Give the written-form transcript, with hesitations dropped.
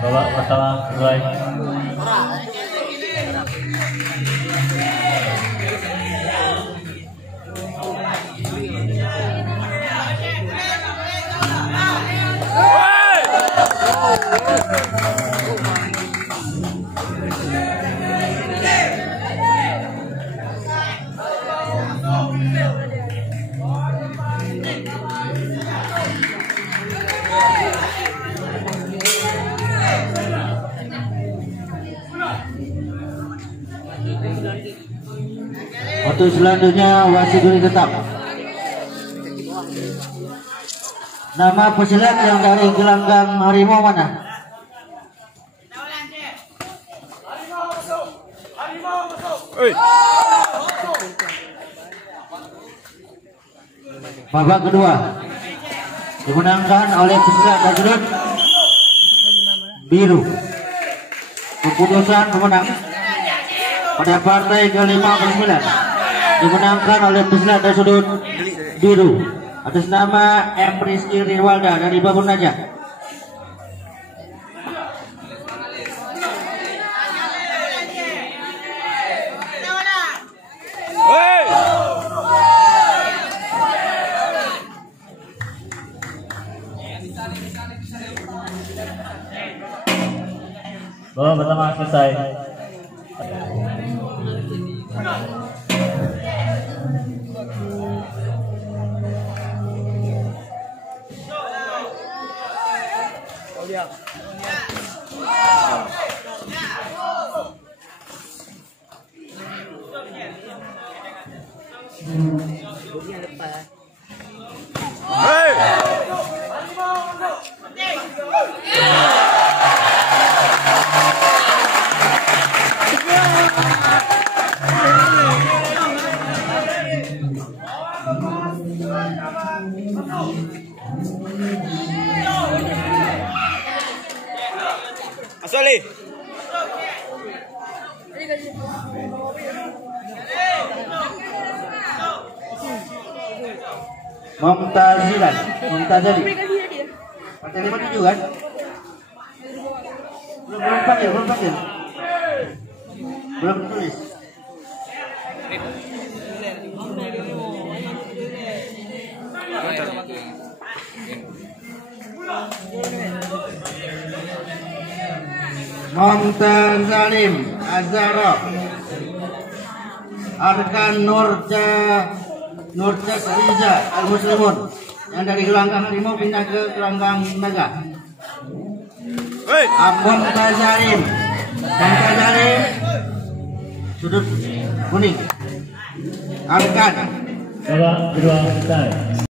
Babak pertama mulai. Untuk selanjutnya wasit juri tetap. Nama pesilat yang dari gelanggang harimau mana? Babak kedua dimenangkan oleh pesilat Tajudin biru. Keputusan pemenang pada partai ke-59 dimenangkan oleh pesilat dari sudut biru atas nama M. Rizky Rirwalda dari Babun Raja. Babak pertama selesai. Asali. Mumtazilan, Mumtazali. Partai 57 kan? Belum panggil. Belum tulis. Mumtazalim Azhara Arkan Nurja Riza Al-Muslimun yang dari gelanggang harimau pindah ke gelanggang naga. Mumtazalim sudut kuning. Arkan Babak kedua selesai.